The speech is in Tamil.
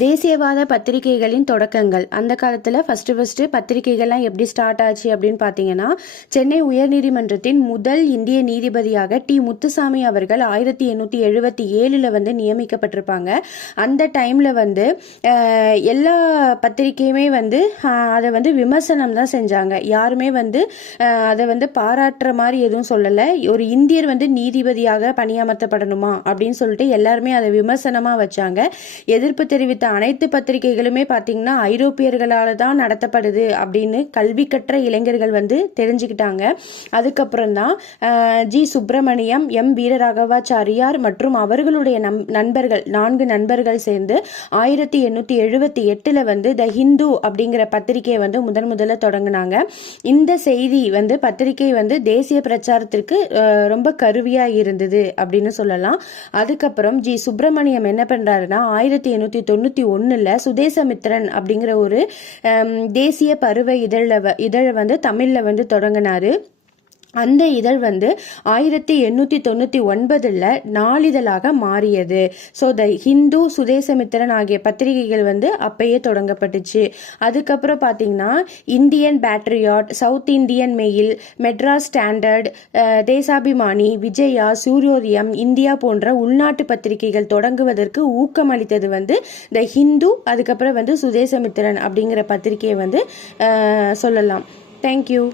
தேசியவாத பத்திரிகைகளின் தொடக்கங்கள். அந்த காலத்தில் ஃபஸ்ட்டு பத்திரிகைகள்லாம் எப்படி ஸ்டார்ட் ஆச்சு அப்படின்னு பார்த்தீங்கன்னா, சென்னை உயர்நீதிமன்றத்தின் முதல் இந்திய நீதிபதியாக டி முத்துசாமி அவர்கள் 1877 வந்து நியமிக்கப்பட்டிருப்பாங்க. அந்த டைமில் வந்து எல்லா பத்திரிகையுமே வந்து அதை வந்து விமர்சனம் தான் செஞ்சாங்க. யாருமே வந்து அதை வந்து பாராட்டுற மாதிரி எதுவும் சொல்லலை. ஒரு இந்தியர் வந்து நீதிபதியாக பணியமர்த்தப்படணுமா அப்படின்னு சொல்லிட்டு எல்லாருமே அதை விமர்சனமாக வச்சாங்க. எதிர்ப்பு தெரிவித்த அனைத்து பத்திரிகைகளுமே பார்த்தீங்கன்னா ஐரோப்பியர்களால் தான் நடத்தப்படுது அப்படின்னு கல்வி கற்ற இளைஞர்கள் வந்து தெரிஞ்சுக்கிட்டாங்க. அதுக்கப்புறம் தான் ஜி சுப்பிரமணியம், எம் வீரராகவாச்சாரியார் மற்றும் அவர்களுடைய நண்பர்கள் 4 நண்பர்கள் சேர்ந்து 1878 வந்து த ஹிந்து அப்படிங்கிற பத்திரிகையை வந்து முதல்ல தொடங்கினாங்க. இந்த செய்தி வந்து பத்திரிகை வந்து தேசிய பிரச்சாரத்திற்கு ரொம்ப கருவியா இருந்தது அப்படின்னு சொல்லலாம். அதுக்கப்புறம் ஜி சுப்பிரமணியம் என்ன பண்றாருன்னா 1891 சுதேசமித்திரன் அப்படிங்கிற ஒரு தேசிய பருவ இதழ வந்து தமிழ்ல வந்து தொடங்கினாரு. அந்த இதழ் வந்து 1899 நாளிதழாக மாறியது. ஸோ த ஹிந்து, சுதேசமித்திரன் ஆகிய பத்திரிகைகள் வந்து அப்பயே தொடங்கப்பட்டுச்சு. அதுக்கப்புறம் பார்த்தீங்கன்னா Indian Patriot, South Indian Mail, Madras Standard, Deshabhimani, Vijaya, Suryodayam, India போன்ற உள்நாட்டு பத்திரிகைகள் தொடங்குவதற்கு ஊக்கமளித்தது வந்து த ஹிந்து, அதுக்கப்புறம் வந்து சுதேசமித்திரன் அப்படிங்கிற பத்திரிகையை வந்து சொல்லலாம். தேங்க்யூ.